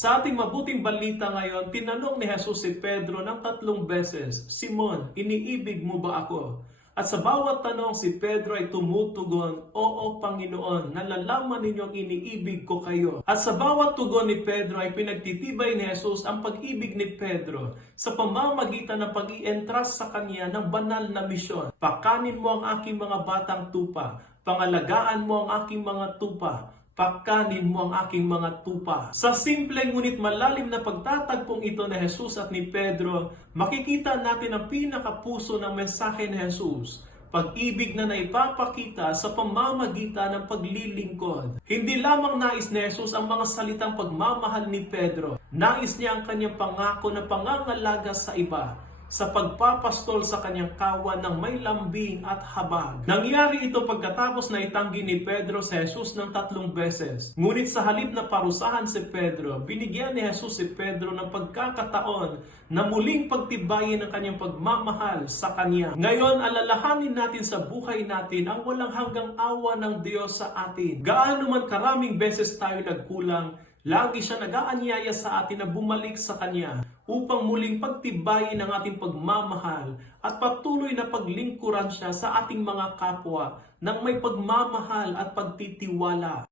Sa ating mabuting balita ngayon, tinanong ni Jesus si Pedro ng 3 beses, "Simon, iniibig mo ba ako?" At sa bawat tanong si Pedro ay tumutugon, "Oo, Panginoon, nalalaman ninyong iniibig ko kayo." At sa bawat tugon ni Pedro ay pinagtitibay ni Jesus ang pag-ibig ni Pedro sa pamamagitan ng pag-i-entrust sa kanya ng banal na misyon. "Pakanin mo ang aking mga batang tupa, pangalagaan mo ang aking mga tupa, pakanin mo ang aking mga tupa." Sa simple ngunit malalim na pagtatagpong ito ni Jesus at ni Pedro, makikita natin ang pinakapuso ng mensahe ni Jesus. Pag-ibig na naipapakita sa pamamagitan ng paglilingkod. Hindi lamang nais ni Jesus ang mga salitang pagmamahal ni Pedro. Nais niya ang kanyang pangako na pangangalaga sa iba, sa pagpapastol sa kanyang kawan ng may lambing at habag. Nangyari ito pagkatapos na itanggi ni Pedro si Jesus ng 3 beses. Ngunit sa halip na parusahan si Pedro, binigyan ni Jesus si Pedro ng pagkakataon na muling pagtibayin ang kanyang pagmamahal sa kanya. Ngayon, alalahanin natin sa buhay natin ang walang hanggang awa ng Diyos sa atin. Gaano man karaming beses tayo nagkulang, lagi siya nag-aanyaya sa atin na bumalik sa Kanya upang muling pagtibayin ang ating pagmamahal at patuloy na paglingkuran siya sa ating mga kapwa ng may pagmamahal at pagtitiwala.